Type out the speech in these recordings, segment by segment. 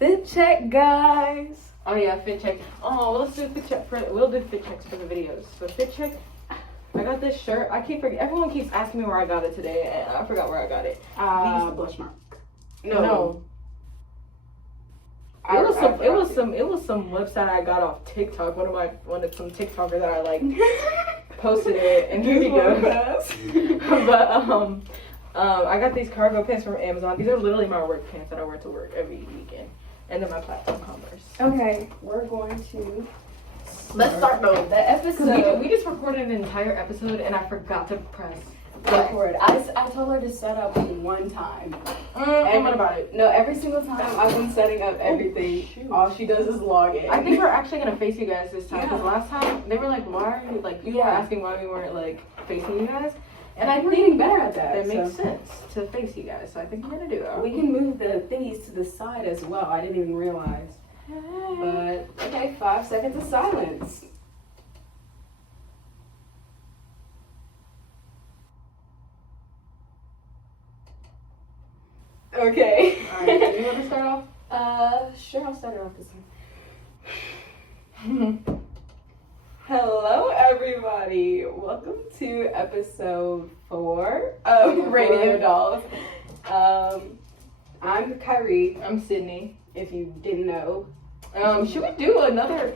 Fit check, guys. Oh yeah, fit check. Oh, well, let's do a fit check. We'll do fit checks for the videos. So fit check. I got this shirt. I keep forgetting. Everyone keeps asking me where I got it today, and I forgot where I got it. Blush mark. No. It was some website I got off TikTok. Some TikToker that I like posted it, and here you go. But I got these cargo pants from Amazon. These are literally my work pants that I wear to work every weekend, and then my platform Converse. Okay, we're going to. Let's start though. The episode. We just recorded an entire episode, and I forgot to press record. I told her to set up one time. What about it? No, every single time I've been setting up everything. All she does is log in. I think we're actually gonna face you guys this time because last time they were like, "Why are you like?" People were asking why we weren't like facing you guys, and I think getting better at that. It makes sense to face you guys, so I think we're gonna do that. We can move the thingies to the side as well. I didn't even realize. But okay, 5 seconds of silence. Okay. Alright, do you want to start off? Sure, I'll start it off this time. Hello, everybody. Welcome to episode 4 of RadioDollz. I'm Kyrie. I'm Sydney. If you didn't know. Should we do another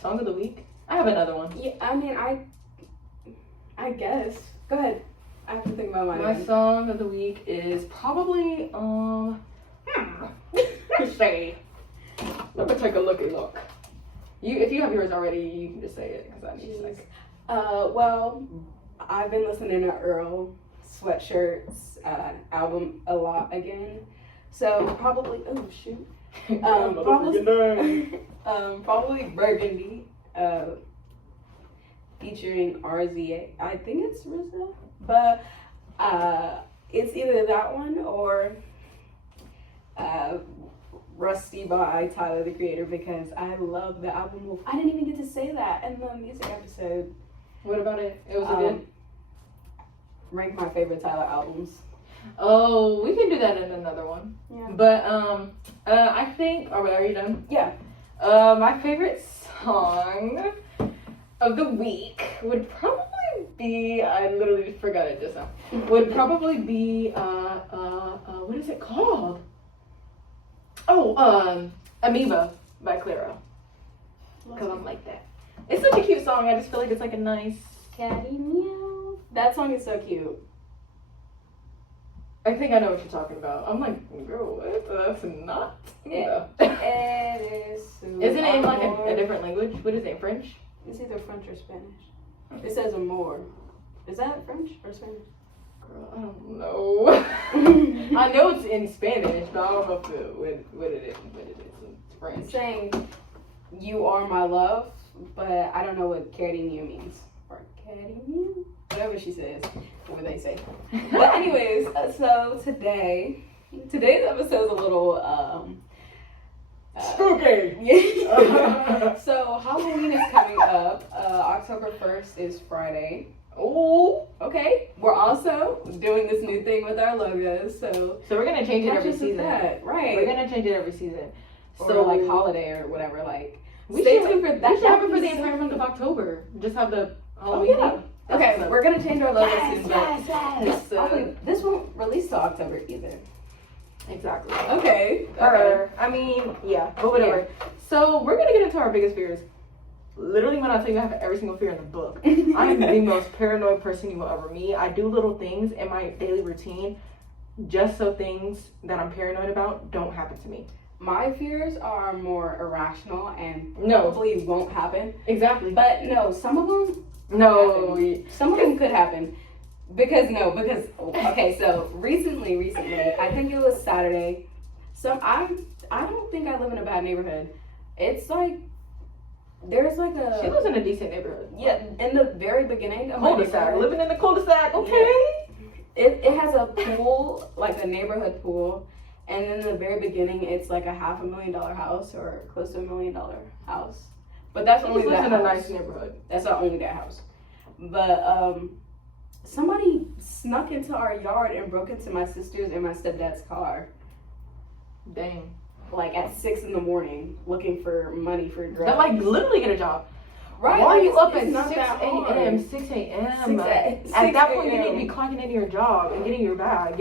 song of the week? I have another one. Yeah, I mean, I guess. Go ahead. I have to think about my song of the week is probably say. Let me take a look. If you have yours already, you can just say it because I need to say. Well, I've been listening to Earl Sweatshirt's album a lot again. So probably probably Burgundy, featuring RZA. I think it's RZA, but it's either that one or Rusty by Tyler the Creator because I love the album. I didn't even get to say that in the music episode. What about it? It was good. Rank my favorite Tyler albums. Oh, we can do that in another one. Yeah. But I think. Are you done? Yeah. My favorite song of the week would probably be. I literally just forgot it just now. Would probably be what is it called? Oh, Amoeba by Clara. Because I'm like that. It's such a cute song. I just feel like it's like a nice catty meow. That song is so cute. I think I know what you're talking about. I'm like, girl, what? That's not. It is. Isn't it in like a different language? What is it, French? It's either French or Spanish. It says amor. Is that French or Spanish? Girl, I don't know. I know it's in Spanish, but I don't know what it is. It's French. It's saying, you are my love, but I don't know what cariño means. Or cariño? Whatever she says, what they say. But anyways, so today's episode is a little spooky. Yeah. So Halloween is coming up. October 1st is Friday. Oh, okay. We're also doing this new thing with our logos, so we're gonna change it every season. Right. We're gonna change it every season. So like holiday or whatever. Like stay tuned for that. We should have it for the entire month of October. Just have the Halloween. Oh, yeah. Okay, we're gonna change our logo soon, but this won't release till October either. Exactly. Okay. I mean, yeah, but whatever. Yeah. So we're gonna get into our biggest fears. Literally, when I tell you I have every single fear in the book, I am the most paranoid person you will ever meet. I do little things in my daily routine just so things that I'm paranoid about don't happen to me. My fears are more irrational and probably won't happen. Exactly. But no, some of them. Some of them could happen. Because okay, so recently, I think it was Saturday. I don't think I live in a bad neighborhood. It's like there's like a. She lives in a decent neighborhood. Yeah, in the very beginning of cul-de-sac. Living in the cul-de-sac. Okay. Yeah. It has a pool, like a neighborhood pool, and in the very beginning, it's like a $500,000 house or close to $1 million house. But that's only that house. in a nice neighborhood. That's not only that house. But somebody snuck into our yard and broke into my sister's and my stepdad's car. Dang. like at 6 a.m. looking for money for drugs. That like literally get a job. Right? Why are you up it's at not 6 that hard. a.m., 6 a.m.? 6 At that point, you a.m. need to be clocking into your job and getting your bag.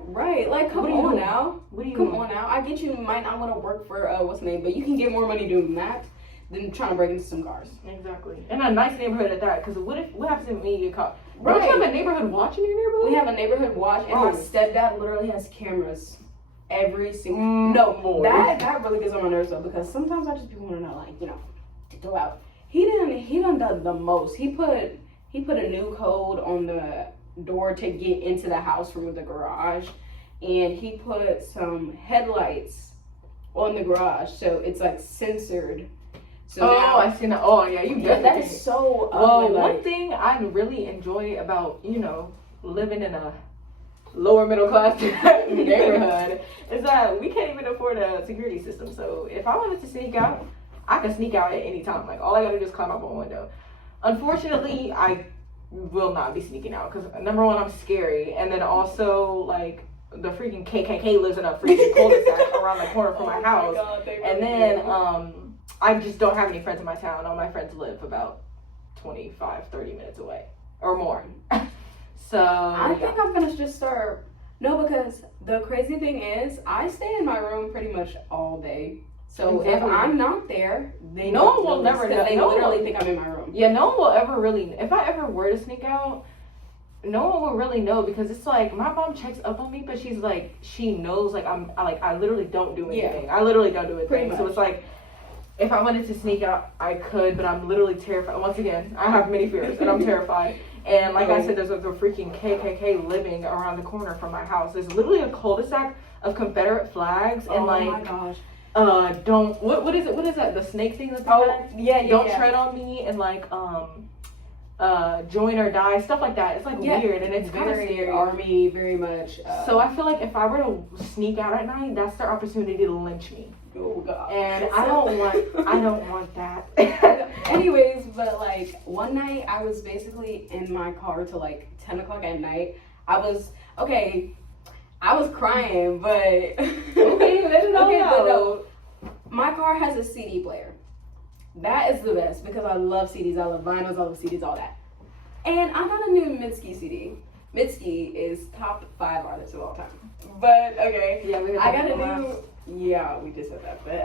Right, like come What are you on doing? now. What are you Come doing? on now. I get you might not want to work for what's the name, but you can get more money doing that than trying to break into some cars. Exactly. In a nice neighborhood at that, because what happens if me get caught? Right. Don't you have a neighborhood watch in your neighborhood? We have a neighborhood watch, and my stepdad literally has cameras every single. No, Lord. that really gets on my nerves though, because sometimes I just be wanting to like to go out. He done done the most. He put a new code on the door to get into the house from the garage, and he put some headlights on the garage, so it's like censored. So now, I see that. Oh yeah, you that definitely. is so Well, ugly. one thing I really enjoy about living in a lower middle class neighborhood is that we can't even afford a security system. So if I wanted to sneak out, I can sneak out at any time. Like all I gotta do is climb up on a window. Unfortunately, I will not be sneaking out because number one, I'm scary, and then also like the freaking KKK lives in a freaking cul-de-sac around the corner from my house, and then I just don't have any friends in my town. All my friends live about 25, 30 minutes away or more. So I think I'm gonna just start. No, because the crazy thing is, I stay in my room pretty much all day. So Exactly. if I'm not there, they No one will never know. They No one literally will- think I'm in my room. Yeah, no one will ever really. If I ever were to sneak out, no one will really know because it's like my mom checks up on me, but she's like she knows like I literally don't do anything. I literally don't do Pretty anything. So much. it's like if I wanted to sneak out, I could, but I'm literally terrified. Once again, I have many fears and I'm terrified. And like I said, there's a freaking KKK living around the corner from my house. There's literally a cul-de-sac of Confederate flags and Oh like. my gosh. Don't what is it? What is that? The snake thing that's Don't tread on me and like join or die, stuff like that. It's like weird and it's kind of very scary. army, very much. So I feel like if I were to sneak out at night, that's their opportunity to lynch me. Oh god. And I don't want that. Anyways, but like one night I was basically in my car till like 10 o'clock at night. I was crying, but Okay, let it all okay, out. but no, my car has a CD player. That is the best because I love CDs, I love vinyls, I love CDs, all that. And I got a new Mitski CD. Mitski is top 5 artists of all time. But okay, Yeah, I got a new. Yeah, we just said that, but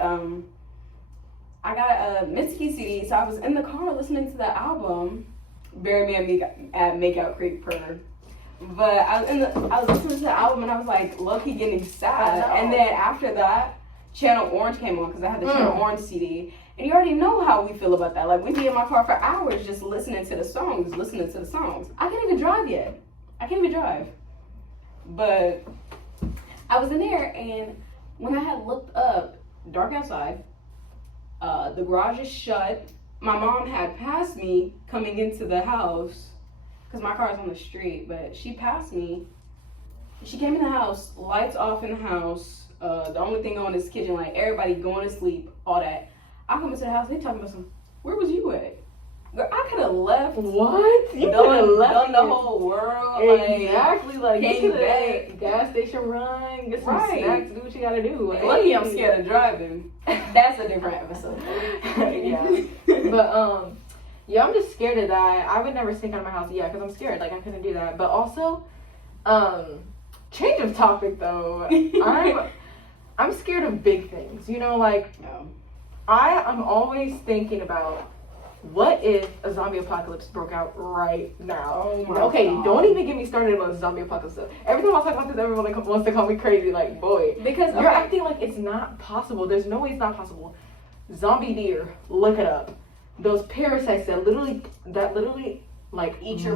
I got a Mitski CD, so I was in the car listening to the album, Bury Me at Makeout Creek Per. But I was listening to the album and I was like low-key getting sad. And then after that, Channel Orange came on because I had the Channel Orange CD. And you already know how we feel about that. Like we'd be in my car for hours just listening to the songs. I can't even drive yet. I can't even drive. But I was in there and when I had looked up, dark outside, the garage is shut. My mom had passed me coming into the house. Because my car is on the street, but she passed me. She came in the house, lights off in the house. The only thing on is the kitchen light. Everybody going to sleep, all that. I come into the house, they talking about where was you at? Girl, I could have left. What? You could have done the whole world. Exactly, like you came could have gas station run, get some snacks, do what you gotta do. Like, lucky I'm scared of driving. That's a different episode. Yeah. But yeah, I'm just scared of that. I would never sneak out of my house. Yeah, because I'm scared. Like I couldn't do that. But also, change of topic though. I'm scared of big things. You know, like I'm always thinking about what if a zombie apocalypse broke out right now. Oh my God. Don't even get me started on zombie apocalypse stuff. Every time I talk about this, everyone wants to call me crazy. Like, boy, because you're acting like it's not possible. There's no way it's not possible. Zombie deer, look it up. Those parasites that literally like eat your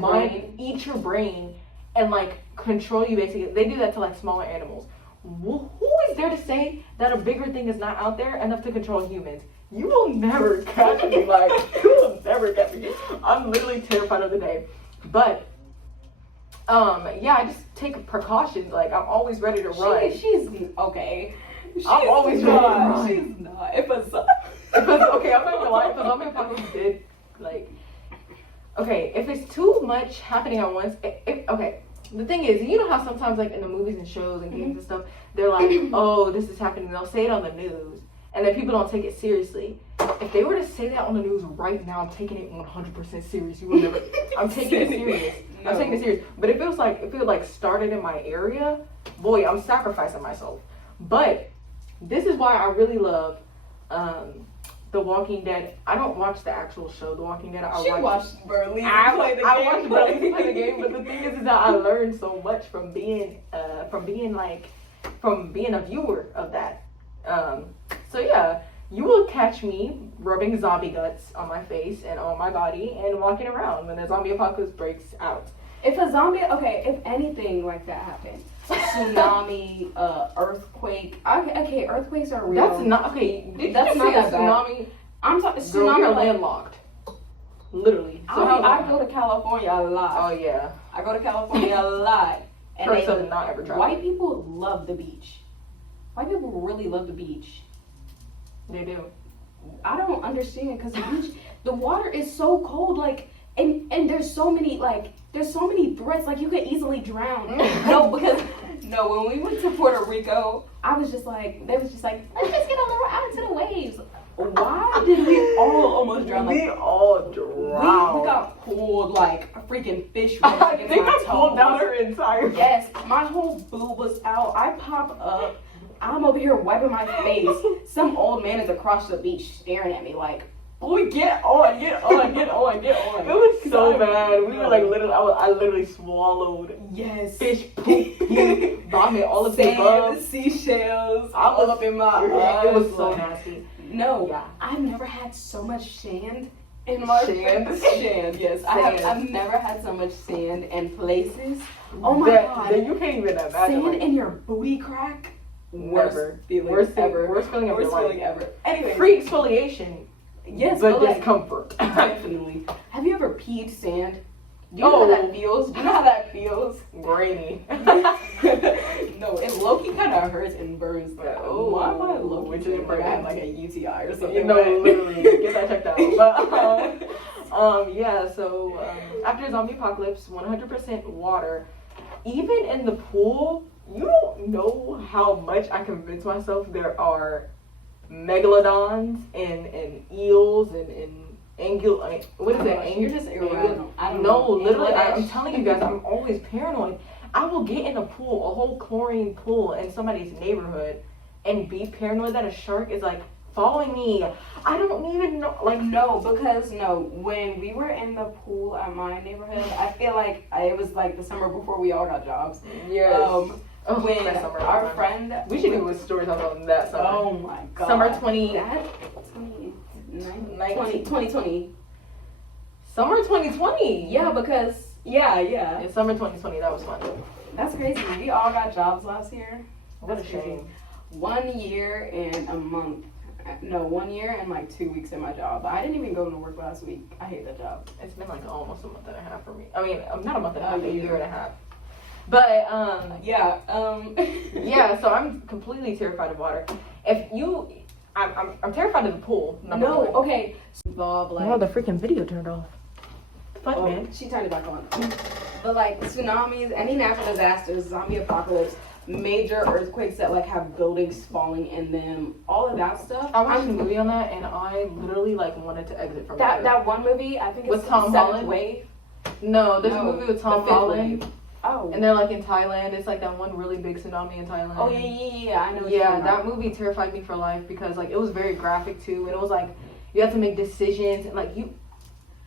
brain and like control you basically. They do that to like smaller animals. Who is there to say that a bigger thing is not out there enough to control humans? You will never catch me. Like, you will never catch me. I'm literally terrified of the day. But yeah, I just take precautions. Like I'm always ready to run. She's okay. I'm always ready to run. She's not. Okay, I'm not gonna lie. If a zombie apocalypse did, like, okay, if it's too much happening at once, okay, the thing is, you know how sometimes like in the movies and shows and games and stuff, they're like, oh, this is happening. They'll say it on the news, and then people don't take it seriously. If they were to say that on the news right now, I'm taking it 100% serious. You will never. I'm taking it serious. No. I'm taking it serious. But if it like started in my area, boy, I'm sacrificing myself. But this is why I really love The Walking Dead. I don't watch the actual show, The Walking Dead. I watched Burley play the game. But the thing is that I learned so much from being a viewer of that. So yeah, you will catch me rubbing zombie guts on my face and on my body and walking around when the zombie apocalypse breaks out. If anything like that happened, tsunami, earthquake. Okay, earthquakes are real. That's not okay. That's not a tsunami. I'm talking tsunami. You're landlocked. Literally. So I go to California a lot. Oh yeah. I go to California a lot. And not ever travel. White people love the beach. White people really love the beach. They do. I don't understand because the beach, the water is so cold. Like, and there's so many threats. Like, you could easily drown. When we went to Puerto Rico, they was just like, let's just get a little out into the waves. Why did we all almost drown? We all drowned. We got pulled like a freaking fish. I think I pulled down her entire. Yes, my whole boob was out. I pop up. I'm over here wiping my face. Some old man is across the beach staring at me like, boy, get on. It was so bad. We were like literally, I literally swallowed fish poop, vomit, all of the above. Seashells, all up in my eyes. It was so nasty. No, yeah. I've never had so much sand in my sand. Yes, I've never had so much sand in places. Oh my god, then you can't even imagine. Sand in your booty crack. Worst feeling ever. Anyway, free exfoliation. Yes, but discomfort. Definitely. Have you ever peed sand? Do you know how that feels? Grainy. No, it low-key kind of hurts and burns. Why am I low-key saying like I have like a UTI or something? Literally, get that checked out. But after zombie apocalypse, 100% water. Even in the pool, you don't know how much I convince myself there are megalodons and eels and what is that? You're just irrational. I don't know. Literally, I'm telling you guys, I'm always paranoid. I will get in a pool, a whole chlorine pool in somebody's neighborhood, and be paranoid that a shark is like following me. I don't even know. When we were in the pool at my neighborhood, I feel like it was like the summer before we all got jobs. Yes. When our friend, we should do a story about that summer. Oh my god. Summer 2020. Summer 2020. Yeah, because yeah. In summer 2020, that was fun. That's crazy. We all got jobs last year. What a shame. 1 year and a month. No, 1 year and like 2 weeks in my job. I didn't even go to work last week. I hate that job. It's been like almost a month and a half for me. I mean, not a month and a half, a year and a half. But yeah, so I'm completely terrified of water. I'm terrified of the pool. Okay. Oh, the freaking video turned off. Fuck, man. She turned it back on. But like tsunamis, any natural disasters, zombie apocalypse, major earthquakes that like have buildings falling in them, all of that stuff. I watched a movie on that, and I literally like wanted to exit from that one movie. I think it's with Tom Holland. Wave. No, there's a movie with Tom Holland. Oh. And they're like in Thailand. It's like that one really big tsunami in Thailand. Oh yeah. I know. Yeah, that movie terrified me for life because like it was very graphic too, and it was like you have to make decisions and like you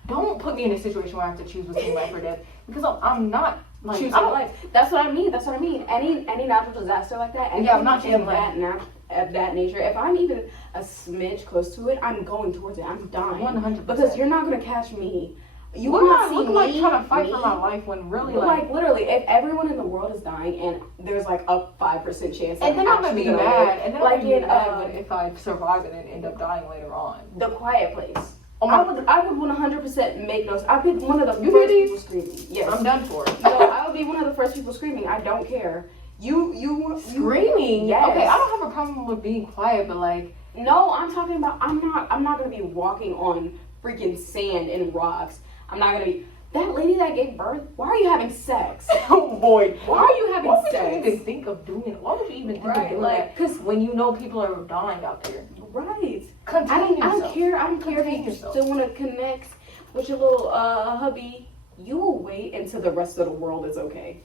don't put me in a situation where I have to choose between life or death because I'm not like choosing life. That's what I mean. Any natural disaster like that. I'm not choosing of that nature. If I'm even a smidge close to it, I'm going towards it. I'm dying. 100%. Because you're not gonna catch me. You will not see me like trying to fight for my life when really like literally if everyone in the world is dying and there's like a 5% chance and then I'm gonna be mad and then I'm gonna be mad if I survive it and end up dying later on. The Quiet Place. I would 100% make those. I'd be one of the first people screaming. Yes, I'm done for it. No, I would be one of the first people screaming. I don't care. You screaming? Yes. Okay, I don't have a problem with being quiet, but like no, I'm talking about I'm not gonna be walking on freaking sand and rocks. I'm not gonna be that lady that gave birth. Why are you having sex? What? avoid. Why are you having Why would sex? you even think of doing it? Why would you even think of Right, doing like, that? When you know people are dying out there. Right. Contain I don't yourself. care. I don't care if Contain you yourself. still want to connect with your little hubby. You will wait until the rest of the world is okay.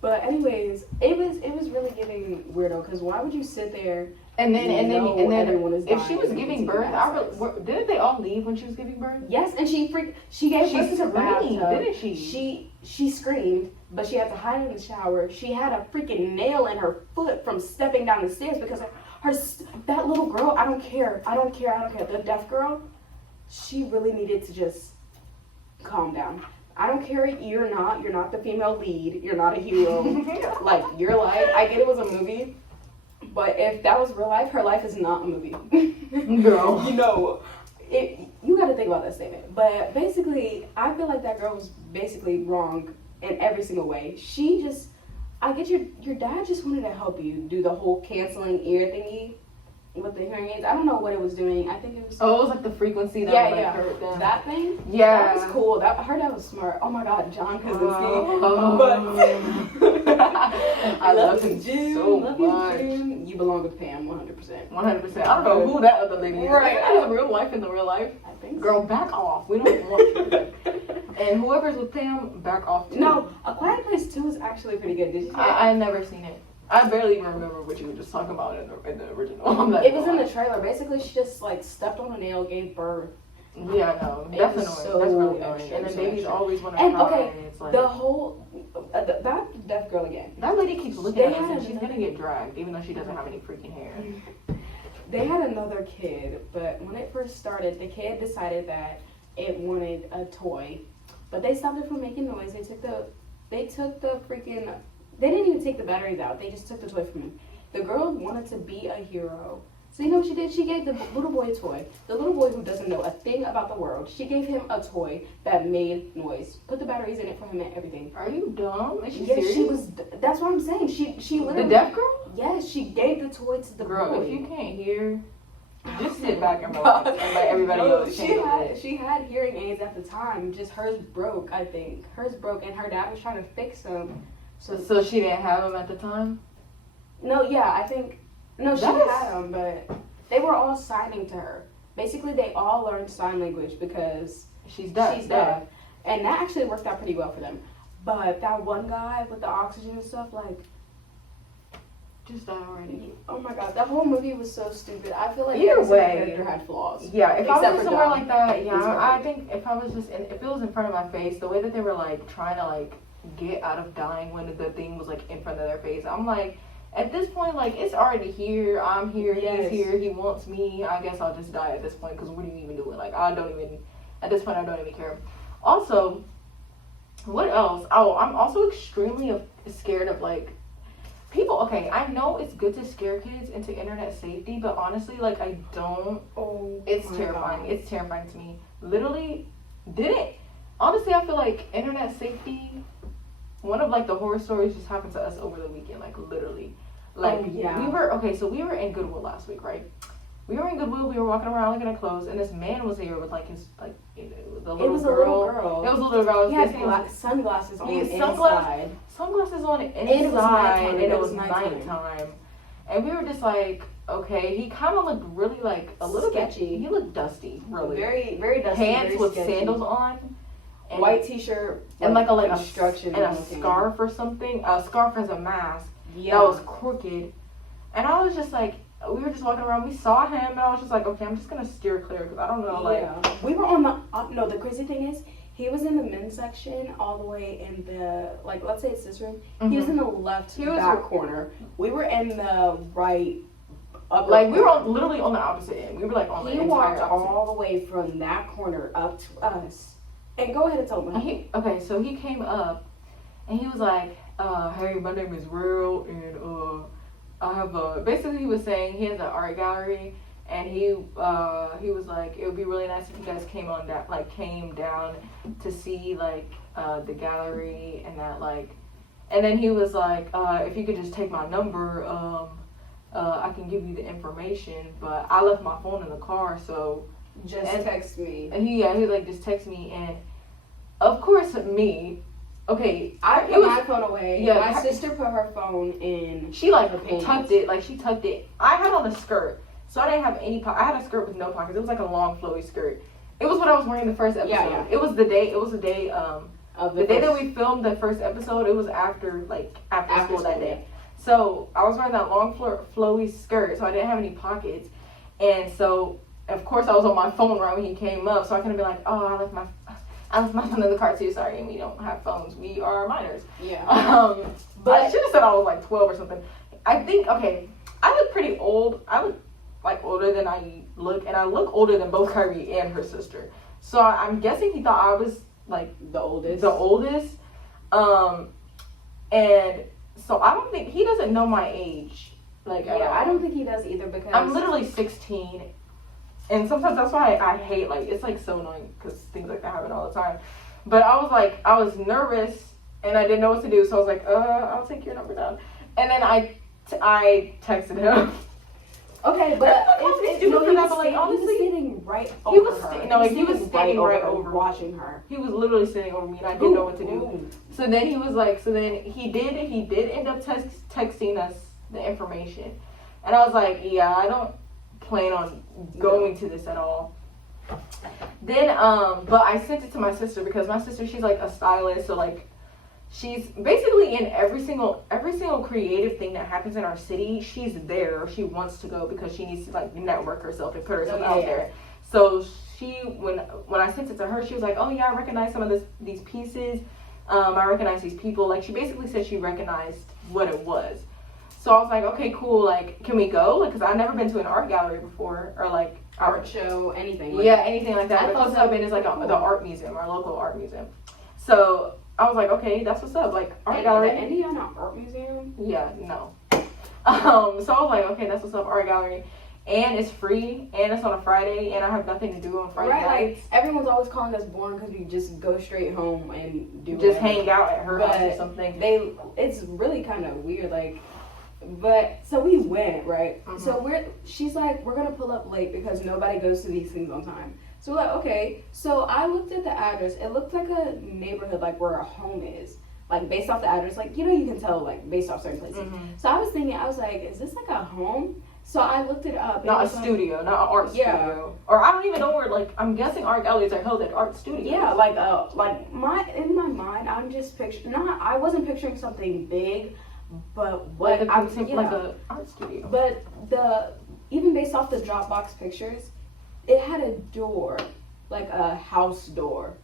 But anyways, it was really giving weirdo. Because why would you sit there? And then everyone is if she was dying giving and birth, didn't they all leave when she was giving birth? Yes, and she gave birth to the screamed, bathtub. didn't she? She screamed, but she had to hide in the shower. She had a freaking nail in her foot from stepping down the stairs because that little girl. I don't care. The deaf girl, she really needed to just calm down. I don't care. You're not the female lead. You're not a hero. Like your life. I get it was a movie. But if that was real life, her life is not a movie. Girl. You know, you got to think about that statement. But basically, I feel like that girl was basically wrong in every single way. I get your dad just wanted to help you do the whole canceling ear thingy with the hearing aids. I don't know what it was doing. I think it was... Oh, it was like the frequency that hurt them. That thing? Yeah. That was cool. Her dad was smart. Oh my god, John Krasinski. I love him so much. Jim. You belong with Pam 100%. 100%. I don't know who that other lady is. Right. Is that a real wife in the real life? I think so. Girl, back off. We don't want you. And whoever's with Pam, back off too. No, A Quiet Place 2 is actually pretty good. Did you see it? I've never seen it. I barely even remember what you were just talking about in the original. It was in the trailer. Basically, she just like stepped on a nail, gave birth. Yeah, no, that's annoying. So that's really annoying. extra, And then so babies extra. always want to And cry. okay, And it's like, the whole that deaf girl again. that lady keeps looking They at us had and she's gonna get dragged, even though she doesn't have any freaking hair. They had another kid, but when it first started, the kid decided that it wanted a toy, but they stopped it from making noise. They took the freaking. They didn't even take the batteries out. They just took the toy from him. The girl wanted to be a hero. So you know what she did? She gave the little boy a toy. The little boy who doesn't know a thing about the world. She gave him a toy that made noise. Put the batteries in it for him and everything. Are you dumb? Is she Yes, serious? she was. That's what I'm saying. She literally. The deaf girl? Yes, she gave the toy to the Girl, boy. if you can't hear, just sit back and relax and let everybody else. She had hearing aids at the time. Just hers broke, I think. Hers broke, and her dad was trying to fix them. So she didn't have them at the time? No, yeah, I think. No, she had them, but they were all signing to her. Basically, they all learned sign language because she's deaf. And that actually worked out pretty well for them. But that one guy with the oxygen and stuff, like, just died already. Oh my god, that whole movie was so stupid. I feel like Either every single way, character had flaws. Yeah, if I Except was for somewhere John. like that, yeah, I think if I was if it was in front of my face, the way that they were like trying to like get out of dying when the thing was like in front of their face, I'm like, at this point, like, it's already here, I'm here, Yes. he's here, he wants me, I guess I'll just die at this point, because what are you even doing? Like, at this point, I don't even care. Also, what else? Oh, I'm also extremely scared of, like, people. Okay, I know it's good to scare kids into internet safety, but honestly, like, I don't. Oh, it's terrifying. God. It's terrifying to me. Literally, honestly, I feel like internet safety, one of, like, the horror stories just happened to us over the weekend, like, literally. Like, we were in Goodwill last week, right? We were in Goodwill, we were walking around looking at clothes, and this man was here with, like, his, like, the little girl. It was a little girl. He had sunglasses on inside. Sunglasses on inside, and it was nighttime. And we were just like, okay, he kind of looked really, like, a little sketchy. He looked dusty, really. Very, very dusty. Pants very with sketchy. sandals on. And we were just walking around, we saw him, and I was just like, okay, I'm just gonna steer clear, because I don't know, like. Yeah. We were on the, the crazy thing is, he was in the men's section, all the way in the, like, let's say it's this room, he was in the left back corner. We were in the right upper corner. We were literally on the opposite end. We were, like, on the entire opposite. He walked all the way from that corner up to us. And go ahead and tell me. So he came up, and he was like, hey, my name is Real, and, I have basically he was saying he has an art gallery, and he was like, it would be really nice if you guys came down to see, like, the gallery, and that, like, and then he was like, if you could just take my number, I can give you the information, but I left my phone in the car, so text me. And he was like, just text me, and of course, me. Okay, I put my phone away. Yeah, my sister put her phone in. She like her pants. tucked it. Like she tucked it. I had on a skirt, so I didn't have any. I had a skirt with no pockets. It was like a long flowy skirt. It was what I was wearing the first episode. Yeah. It was the day. It was the day. Of the day that we filmed the first episode. It was after school that day. So I was wearing that long flowy skirt, so I didn't have any pockets, and so of course I was on my phone right when he came up. So I couldn't be like, oh, I left my phone in the car too. Sorry, and we don't have phones. We are minors. Yeah. But I should have said I was like 12 or something. I think, okay, I look pretty old. I look like older than I look, and I look older than both Kyrie and her sister. So I'm guessing he thought I was like the oldest. And so I don't think he doesn't know my age. Like, I don't think he does either, because I'm literally 16. And sometimes that's why I hate, like, it's like so annoying because things like that happen all the time. But I was nervous and I didn't know what to do. So I was like, I'll take your number down. And then I texted him. Okay, but he was standing right over he was her. He was standing right over watching her. He was literally standing over me, and I didn't know what to do. So then he was like, he did end up texting us the information. And I was like, yeah, I don't plan on going to this at all. Then, but I sent it to my sister because my sister, she's like a stylist, so like, she's basically in every single creative thing that happens in our city. She's there. She wants to go because she needs to like network herself and put herself out there. So she, when I sent it to her, she was like, "Oh yeah, I recognize some of these pieces. I recognize these people." Like she basically said she recognized what it was. So I was like, "Okay, cool. Like, can we go?" Like, cause I've never been to an art gallery before or like art show, anything. Anything like that. The closest I've been is like the art museum, our local art museum. So I was like, okay, that's what's up. Like, art gallery. The Indiana Art Museum? Yeah, no. So I was like, okay, that's what's up, art gallery. And it's free, and it's on a Friday, and I have nothing to do on Friday nights. Like, everyone's always calling us boring because we just go straight home and do just hang out at her house or something. It's really kind of weird, like, but, so we went, right? Mm-hmm. So she's like, we're going to pull up late because nobody goes to these things on time. So we're like, okay. So I looked at the address. It looked like a neighborhood, like where a home is. Like based off the address, like, you know, you can tell like based off certain places. Mm-hmm. So I was like, is this like a home? So I looked it up. Not a studio, not an art studio. Or I don't even know where, like, I'm guessing art galleries are held at art studios. Yeah, in my mind, I'm just picturing, I wasn't picturing something big, but what like a art studio. But even based off the Dropbox pictures, it had a door, like a house door.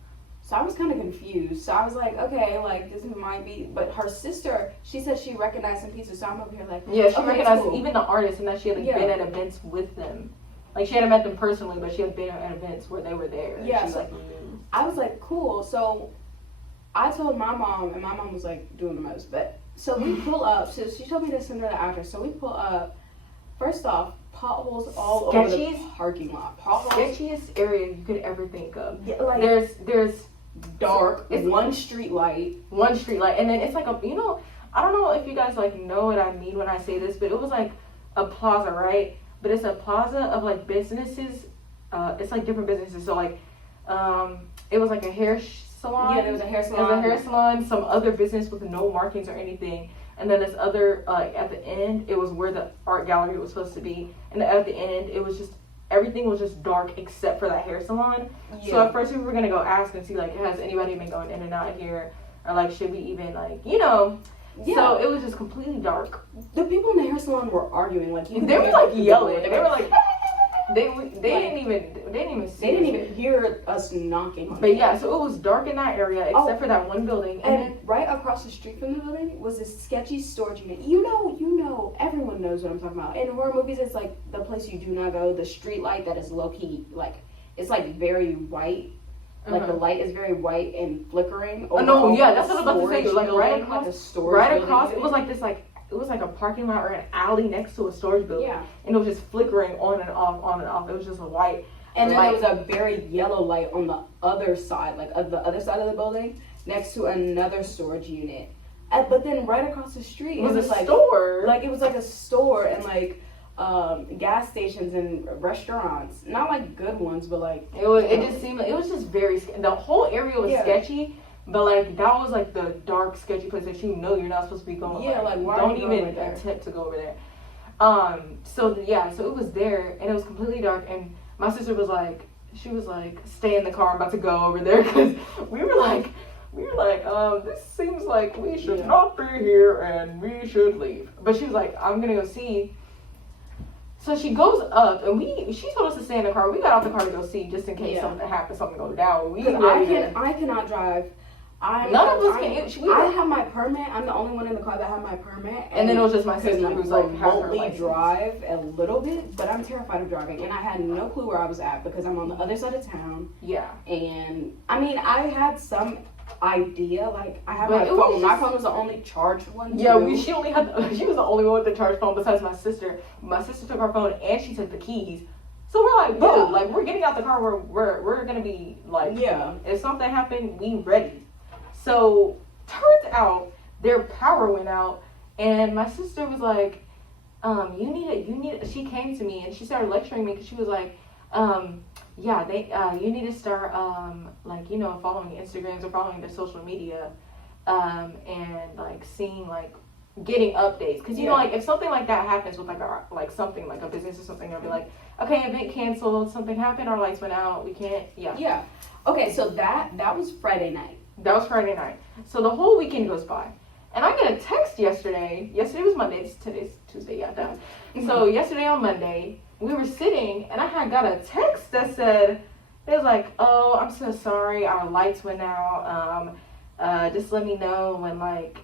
So I was kind of confused. So I was like, okay, like this might be, but her sister, she said she recognized some pieces. So I'm over here like, yeah, she recognized even the artists and that she had been at events with them. Like she hadn't met them personally, but she had been at events where they were there. Yeah, so I was like, cool. So I told my mom, and my mom was like doing the most. But so we pull up. So she told me to send her the address. So we pull up. First off, potholes all over the parking lot. Sketchiest area you could ever think of. Yeah, like there's dark. It's one street light, and then it's like a, you know, I don't know if you guys like know what I mean when I say this, but it was like a plaza, right? But it's a plaza of like businesses. It's like different businesses. So like, it was like a hair salon. Yeah, there was a hair salon. There was a hair salon. Some other business with no markings or anything. And then this other, like at the end, it was where the art gallery was supposed to be. And at the end, it was just, everything was just dark except for that hair salon. Yeah. So at first we were going to go ask and see, like, has anybody been going in and out here? Or, like, should we even, like, you know. Yeah. So it was just completely dark. The people in the hair salon were arguing. Like, they were, like, yelling. They were, like, they didn't even see. They didn't even hear us knocking. But yeah, so it was dark in that area except for that one building. And then right across the street from the building was this sketchy storage unit. You know, everyone knows what I'm talking about. In horror movies, it's like the place you do not go. The street light that is low key, like it's like very white. Like the light is very white and flickering. Oh no, yeah, that's what I was about to say. Like right across, like a storage building. It was like this, like it was like a parking lot or an alley next to a storage building. Yeah. And it was just flickering on and off, on and off. It was just a white. And then there was a very yellow light on the other side, like the other side of the building, next to another storage unit. But then right across the street, it was like store. Like it was like a store, and like gas stations and restaurants. Not like good ones, but like it just seemed like it was just very. The whole area was sketchy. But, like, that was, like, the dark, sketchy place that you know you're not supposed to be going. Yeah, like why don't are you even attempt to go over there. So it was there, and it was completely dark, and my sister was like, stay in the car, I'm about to go over there, because we were like, this seems like we should not be here, and we should leave. But she was like, I'm gonna go see. So she goes up, and she told us to stay in the car. We got out the car to go see, just in case something happens, something goes down. I cannot drive. None of us can. I have my permit. I'm the only one in the car that have my permit. And then it was just my sister who's like remotely drive a little bit, but I'm terrified of driving, and I had no clue where I was at because I'm on the other side of town. Yeah. And I mean, I had some idea. Like I have my phone. My phone was the only charged one. Yeah, she was the only one with the charged phone besides my sister. My sister took her phone and she took the keys. So we're like, bro, like we're getting out the car. We're gonna be like, if something happened, we ready. So, turns out, their power went out, and my sister was like, she came to me, and she started lecturing me, because she was like, you need to start, following Instagrams or following their social media, and, like, seeing, like, getting updates, because, you know, like, if something like that happens with, like, something, like, a business or something, they'll be like, okay, event canceled, something happened, our lights went out, we can't, Yeah. Okay, so that was Friday night. That was Friday night. So the whole weekend goes by. And I got a text yesterday. Yesterday was Monday. Today's Tuesday. Yeah, that. So yesterday on Monday, we were sitting, and I had got a text that said, it was like, oh, I'm so sorry. Our lights went out. Just let me know when, like,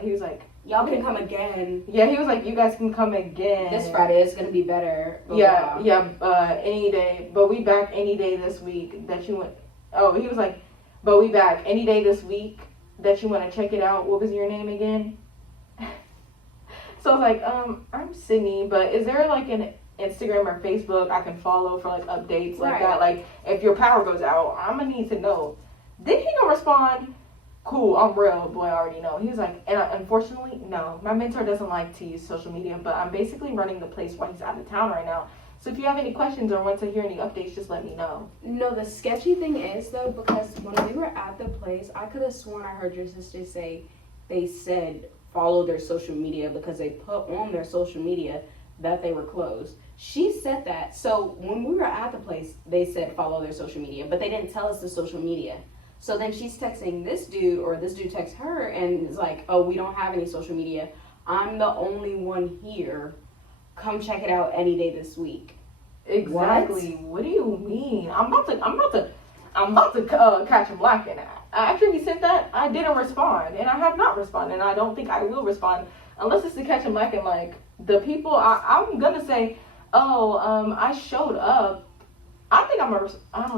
he was like, y'all can come again. Yeah, he was like, you guys can come again. This Friday is going to be better. Any day. But we back any day this week that you went. Oh, he was like, but we back any day this week that you want to check it out. What was your name again? So I was like, I'm Sydney, but is there like an Instagram or Facebook I can follow for like updates like that? Like if your power goes out, I'm gonna need to know. Then he gonna respond, cool, I'm real, boy, I already know. He was like, and unfortunately, no, my mentor doesn't like to use social media, but I'm basically running the place while he's out of town right now. So if you have any questions or want to hear any updates, just let me know. No, the sketchy thing is, though, because when we were at the place, I could have sworn I heard your sister say they said follow their social media because they put on their social media that they were closed. She said that. So when we were at the place, they said follow their social media, but they didn't tell us the social media. So then she's texting this dude, or this dude texts her and is like, oh, we don't have any social media. I'm the only one here. Come check it out any day this week. Exactly. What do you mean? I'm about to catch him lacking. After he sent that, I didn't respond, and I have not responded, and I don't think I will respond unless it's to catch him lacking. Like the people, I'm gonna say, I showed up. I don't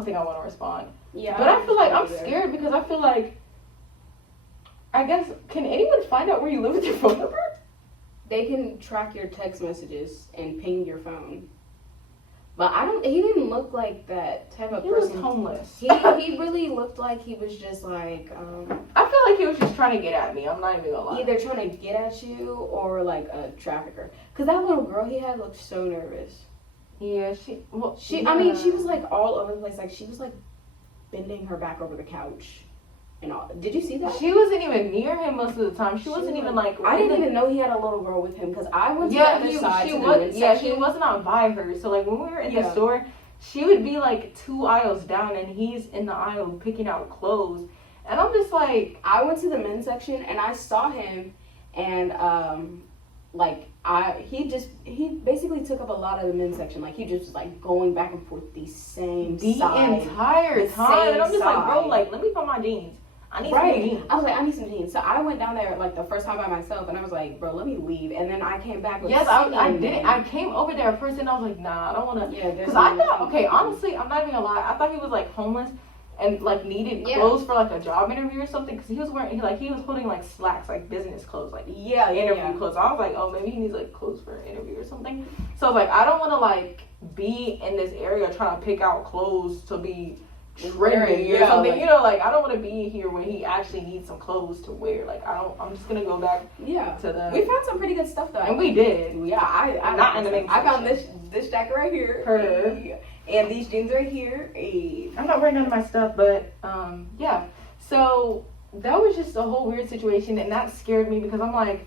think I want to respond. Yeah. But I feel like I'm scared because I feel like, I guess, can anyone find out where you live with your phone number? They can track your text messages and ping your phone. But he didn't look like that type of person. He was homeless. He really looked like he was just like, I feel like he was just trying to get at me. I'm not even gonna lie. Either trying to get at you or like a trafficker. Because that little girl he had looked so nervous. Yeah, I mean, she was like all over the place. Like she was like bending her back over the couch. And all. Did you see that? She wasn't even near him most of the time. She wasn't even like. I didn't even know he had a little girl with him because I went to the other side. He was not by her. So like when we were in the store, she would be like 2 aisles down, and he's in the aisle picking out clothes, and I'm just like. I went to the men's section and I saw him, and he basically took up a lot of the men's section. Like he just was like going back and forth the entire time. And I'm just like, bro, like let me find my jeans. I need some jeans. I was like, I need some jeans. So I went down there like the first time by myself, and I was like, bro, let me leave. And then I came back with I did. I came over there first, and I was like, nah, I don't want to. Yeah, because I thought, honestly, I'm not even gonna lie. I thought he was like homeless and like needed clothes for like a job interview or something. Because he was wearing, he was holding like slacks, like business clothes, like interview clothes. I was like, oh, maybe he needs like clothes for an interview or something. So I was like, I don't want to like be in this area trying to pick out clothes to be trendy or something. Like, you know, like I don't want to be here when he actually needs some clothes to wear. Like I'm just gonna go back. Yeah. To the. We found some pretty good stuff though. And we did. Yeah, I not in the main. I found this jacket right here. Her. And these jeans right here. I'm not wearing none of my stuff, but yeah. So that was just a whole weird situation, and that scared me because I'm like,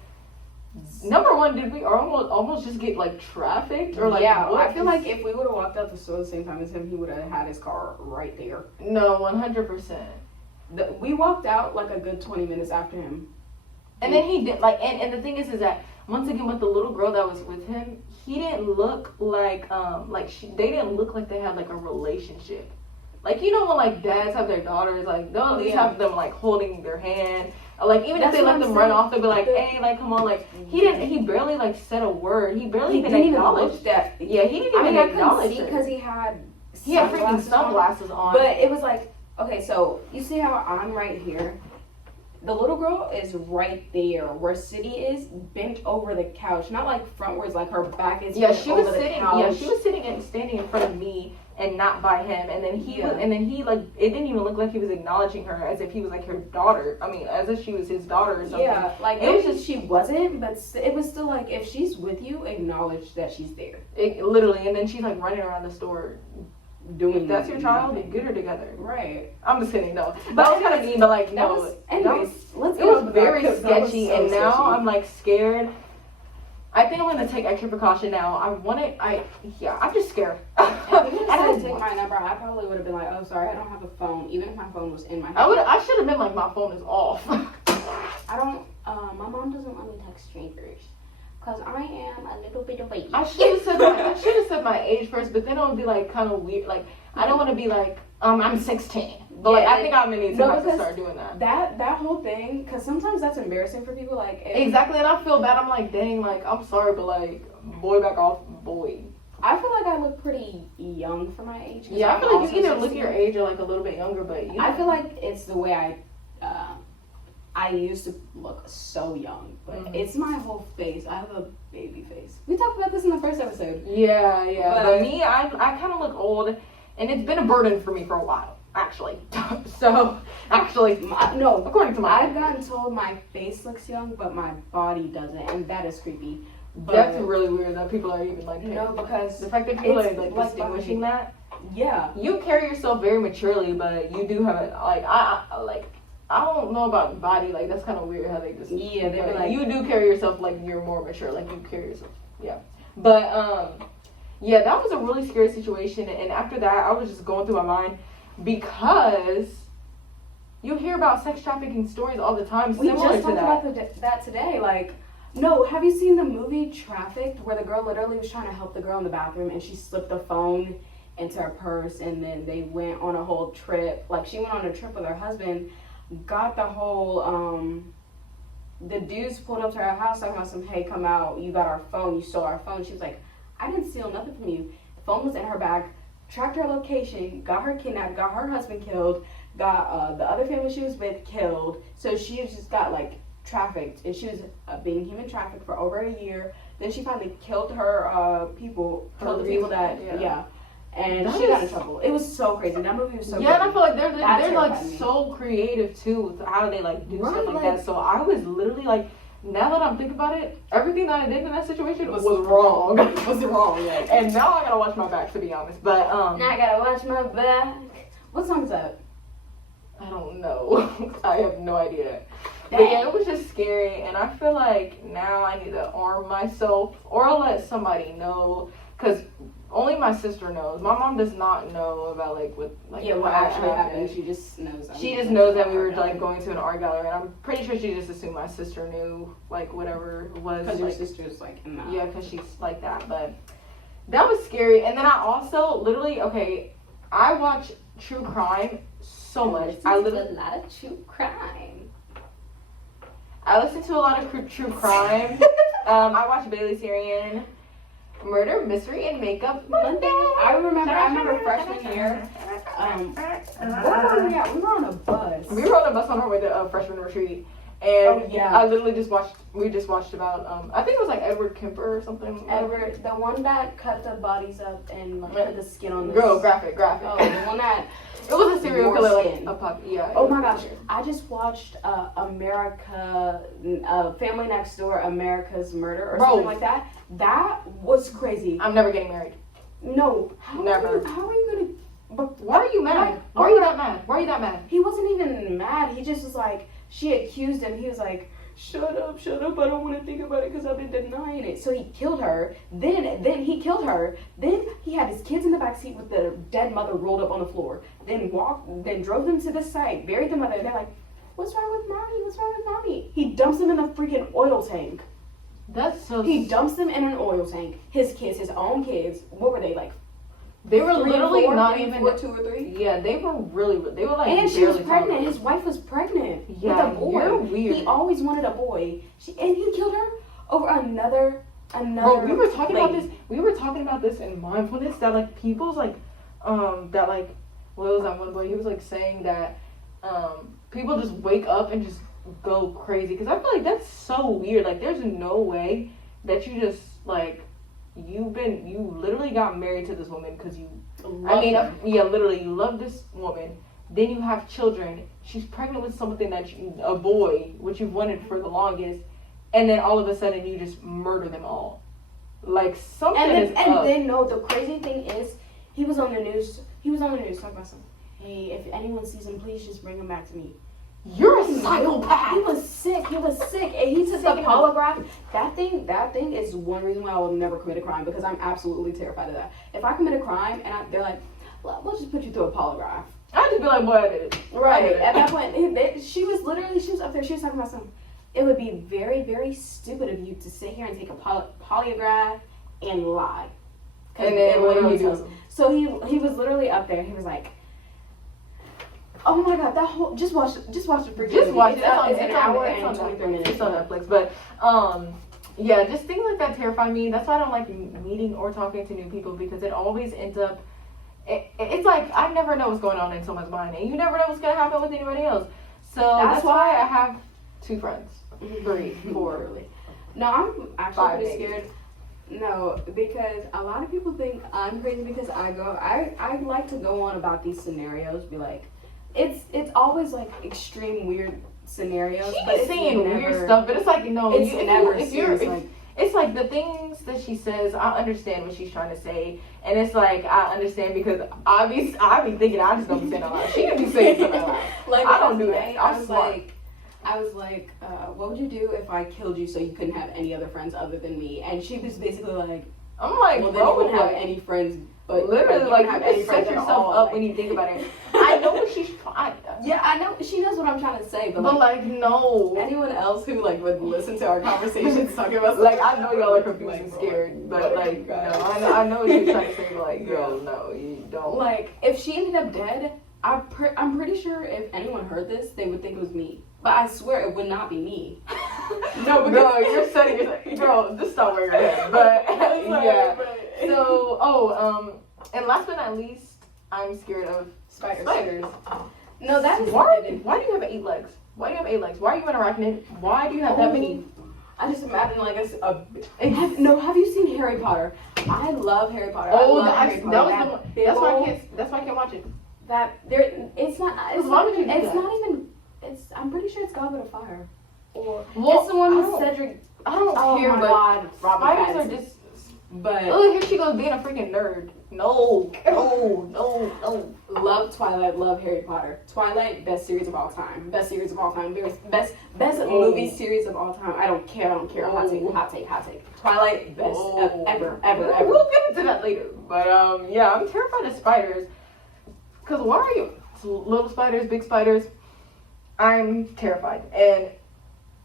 number one, did we almost just get like trafficked or like? Yeah, I feel like if we would have walked out the store at the same time as him, he would have had his car right there. No, 100%. We walked out like a good 20 minutes after him, and then he did like, and the thing is that once again with the little girl that was with him, he didn't look like they didn't look like they had like a relationship. Like, you know when like dads have their daughters, like they'll at least have them like holding their hand. Or, like even if they let them run off, they'll be like, hey, like come on, like he barely like said a word. He barely even acknowledged that. Yeah, he didn't even acknowledge it. Because he had freaking sunglasses on. But it was like, okay, so you see how I'm right here? The little girl is right there where City is, bent over the couch. Not like frontwards, like her back is she was sitting. Yeah, she was sitting and standing in front of me and not by him. And then he like, it didn't even look like he was acknowledging her as if he was like her daughter. I mean, as if she was his daughter or something. Yeah, like it was just she wasn't, but it was still like if she's with you, acknowledge that she's there. Literally, and then she's like running around the store. If that's your child, then get her together. Right. I'm just kidding, no. But that was kind of mean, but like, no. It was very sketchy, and now I'm like scared. I think I'm gonna take extra precaution now. I'm just scared. If you decided to take my number, I probably would have been like, oh, sorry, I don't have a phone, even if my phone was in my hand. I should have been like, my phone is off. my mom doesn't let me text strangers. Because I am a little bit of a... I should have said my age first, but then it would be like kind of weird. Like, I don't want to be like, I'm 16. But like, I think I'm going to need to start doing that. That whole thing, because sometimes that's embarrassing for people. Like exactly, and I feel bad. I'm like, dang, like, I'm sorry, but like, boy, back off, boy. I feel like I look pretty young for my age. Yeah, I feel like you either look your age or like a little bit younger, but I feel like it's the way I used to look so young, but it's my whole face. I have a baby face. We talked about this in the first episode. Yeah. But me, I kind of look old, and it's been a burden for me for a while, actually. So, no, according to I've gotten told my face looks young, but my body doesn't, and that is creepy. But that's really weird that people are even like, no, because the fact that people are like distinguishing that. Yeah. You carry yourself very maturely, but you do have I don't know about body, like that's kind of weird how they just they were like, you do carry yourself like you're more mature, like you carry yourself, but that was a really scary situation. And after that, I was just going through my mind because you hear about sex trafficking stories all the time. We just talked about that today. Like, no, have you seen the movie Trafficked, where the girl literally was trying to help the girl in the bathroom and she slipped the phone into her purse, and then they went on a whole trip. Like, she went on a trip with her husband. Got the whole, the dudes pulled up to her house talking about hey, come out, you got our phone, you stole our phone. She was like, I didn't steal nothing from you. The phone was in her bag, tracked her location, got her kidnapped, got her husband killed, got the other family she was with killed. So she just got like trafficked, and she was being human trafficked for over a year. Then she finally killed her people that, and she got in trouble. It was so crazy. That movie was so crazy. And I feel like they're like so creative too with how they like do stuff like that. So I was literally like, now that I'm thinking about it, everything that I did in that situation was wrong. Was wrong, yeah. And now I gotta watch my back, to be honest. But now I gotta watch my back. What song's that? I don't know. I have no idea. But yeah, it was just scary, and I feel like now I need to arm myself or let somebody know, because only my sister knows. My mom does not know about what actually happened. She just knows. She just knows that we were like going to an art gallery, and I'm pretty sure she just assumed my sister knew whatever it was. Because your sister's no. Yeah, because she's like that. But that was scary. And then I also I watch true crime so much. I listen to a lot of true crime. I listen to a lot of true crime. I watch Bailey Sarian. Murder, Mystery, and Makeup Monday. I remember freshman year. Where were we at? We were on a bus. We were on a bus on our way to freshman retreat. And yeah. I literally we just watched about, I think it was like Edward Kemper or something. Edward, the one that cut the bodies up and like put the skin on this. Girl, graphic. Oh, the one that. It was a serial killer, like skin. a puppy. Yeah. Oh my gosh! I just watched Family Next Door, America's Murder, or something like that. That was crazy. I'm never getting married. No, Never. How are you gonna? But why are you mad? Why are you that mad? Why are you that mad? He wasn't even mad. He just was like, she accused him. He was like, shut up. I don't want to think about it because I've been denying it. So he killed her. Then he killed her. Then he had his kids in the backseat with the dead mother rolled up on the floor. Then drove them to the site, buried the mother. They're like, what's wrong with mommy? What's wrong with mommy? He dumps them in the freaking oil tank. That's so. He dumps them in an oil tank. His kids, his own kids. What were they like? They were literally four, not three, even 4, 2 or 3. Yeah, they were like. And she was pregnant. His wife was pregnant with a boy. You're weird. He always wanted a boy. And he killed her over another. Bro, we were talking about this. We were talking about this in mindfulness that like people's like, that like, what was that one boy? He was like saying that, people just wake up and just go crazy because I feel like that's so weird. Like, there's no way that you just like. You literally got married to this woman because you literally you love this woman. Then you have children. She's pregnant with something a boy, which you've wanted for the longest, and then all of a sudden you just murder them all. Like something is up. And then no, the crazy thing is he was on the news talking about something. Hey, if anyone sees him, please just bring him back to me. You're a psychopath. He was sick, and he took the polygraph. That thing is one reason why I will never commit a crime, because I'm absolutely terrified of that. If I commit a crime and they're like, well, we'll just put you through a polygraph. I'd just be like, boy, I did it. Right. At that point, she was up there, she was talking about something. It would be very, very stupid of you to sit here and take a polygraph and lie. And then what do you do? So he was literally up there, he was like, oh my god, that whole just watch it freaking just watch it. It's an hour and 23 minutes. It's on Netflix, but yeah, just things like that terrify me. That's why I don't like meeting or talking to new people, because it always ends up. It's like I never know what's going on in someone's mind, and you never know what's gonna happen with anybody else. So that's why I have 2 friends, 3, 4. Really. No, I'm actually pretty scared. No, because a lot of people think I'm crazy because I like to go on about these scenarios, be like. It's always like extreme weird scenarios. She's saying weird stuff, but it's like it's like the things that she says. I understand what she's trying to say, and it's like I understand because I be thinking I just don't be saying a lot. She can be saying something a lot. Like I don't do that. I was like, what would you do if I killed you so you couldn't have any other friends other than me? And she was basically like, I'm like, well, then you wouldn't have any friends. But literally, like, you set yourself up when you think about it. I know what she's trying. Yeah, I know. She knows what I'm trying to say, but like, no. Anyone else who like would listen to our conversations talking about like, I know y'all are confused and scared, but like, no, I know what she's trying to say, but like, girl, no, you don't. Like, if she ended up dead, I'm pretty sure if anyone heard this, they would think it was me. But I swear it would not be me. No, you're setting yourself. Girl, just stop wearing your head. But yeah. So, and last but not least, I'm scared of spiders. No, that is why do you have 8 legs? Why do you have 8 legs? Why are you an arachnid? Why do you have that many? I just imagine like have you seen Harry Potter? I love Harry Potter. Harry Potter. That's why I can't watch it. It's not. Why would you do that? It's not even. I'm pretty sure it's Goblet of Fire. It's the one with Cedric. I don't care, but God, spiders are just. But here she goes being a freaking nerd. No. Love Twilight. Love Harry Potter. Twilight, best series of all time. Best best movie series of all time. I don't care. Hot take. Twilight, best ever. We'll get into that later. But yeah, I'm terrified of spiders. Cause why are you little spiders, big spiders? I'm terrified, and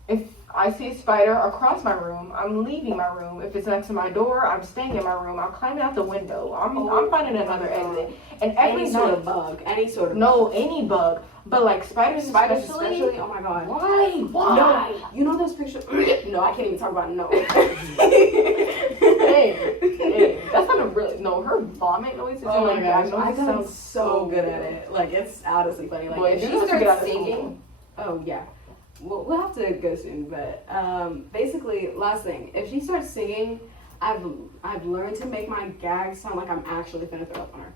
if I see a spider across my room, I'm leaving my room. If it's next to my door, I'm staying in my room. I'm climbing out the window. I'm finding another exit. And any sort of bug. Any bug. But like spiders especially. Oh my god. Why? No, you know those pictures? No, I can't even talk about it. No. Hey, that's not a really. No, her vomit noises. Oh my gosh, I got so good at it. Like, it's honestly funny. Like, if she starts singing, oh yeah. we'll have to go soon. But basically, last thing, if she starts singing, I've learned to make my gags sound like I'm actually finna throw up on her.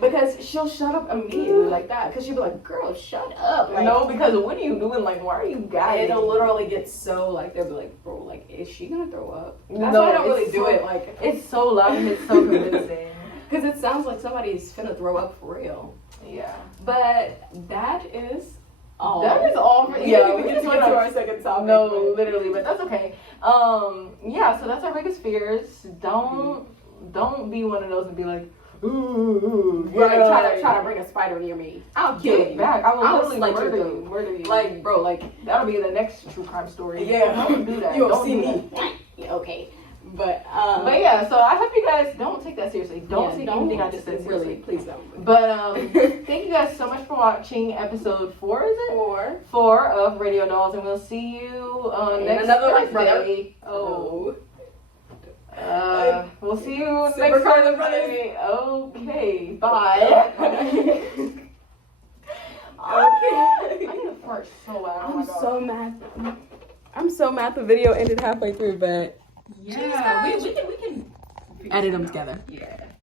Because she'll shut up immediately like that. Because she'll be like, girl, shut up. Like, no, because what are you doing? Like, why are you gagging? It'll literally get so, like, they'll be like, bro, like, is she gonna throw up? That's why I don't really do it. Like, it's so loud and it's so convincing. Because it sounds like somebody's finna throw up for real. Yeah. But that is all. That is all for We can get to our second topic. No, literally, but that's okay. Yeah, so that's our biggest fears. Don't be one of those and be like, ooh, right, try to bring a spider near me. I'll kill you. Back. I will literally murder you. Like, bro, like that'll be the next true crime story. Yeah, don't do that. You don't see do me. that. Yeah, okay. But yeah, so I hope you guys don't take that seriously. Don't take anything I just said seriously. Really, please don't. But thank you guys so much for watching episode 4. Is it 4 of RadioDollz, and we'll see you next Thursday. We'll see you next Thursday. Okay, bye. Okay. I need to fart so bad. I'm so mad the video ended halfway through, but yeah, we can edit them together. Yeah.